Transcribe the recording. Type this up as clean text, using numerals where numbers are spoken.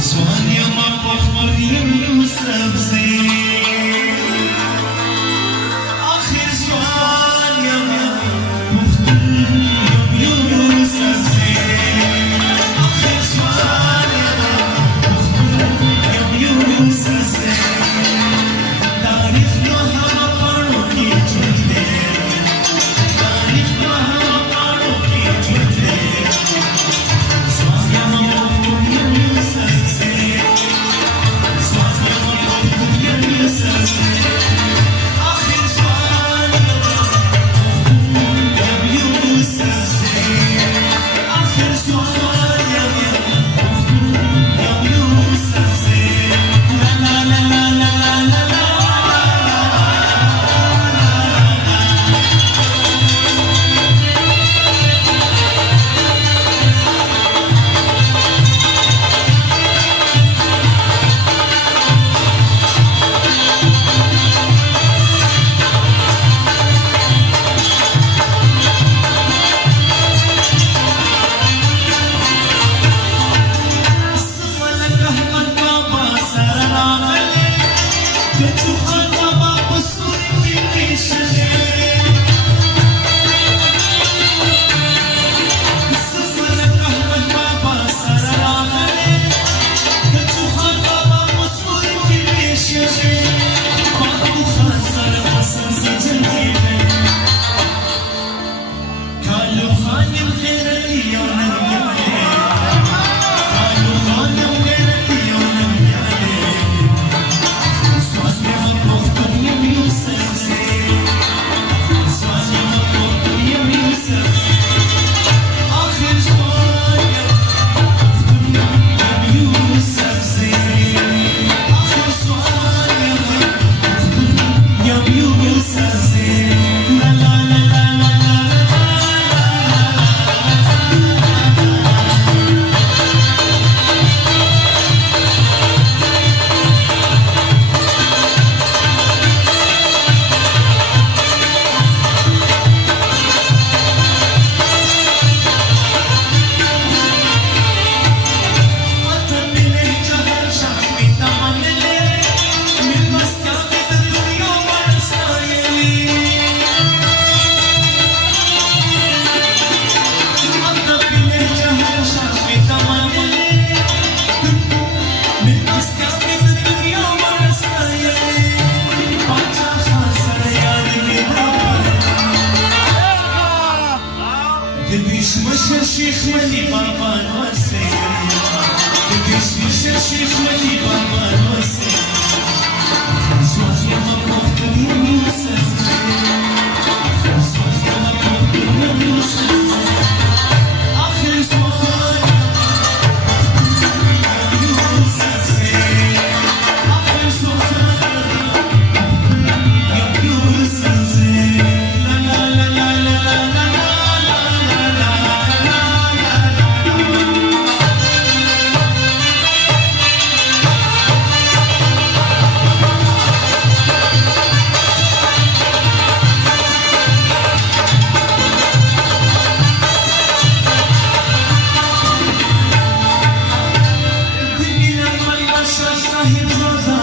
Sonia ma portfolio sabse Akhir Sonia ma portfolio sabse Akhir Sonia ma portfolio sabse Tarikh no hum pano ki chute Tarikh no hum pano ki chute Sonia ma portfolio sabse Sheikh Mali Baba Wase Sheikh Mali Baba Wase Sonia ma portfolio sabse Sonia ma portfolio sabse Akhir Sonia portfolio sabse Akhir Sonia portfolio sabse La la la la la la Sahib Roza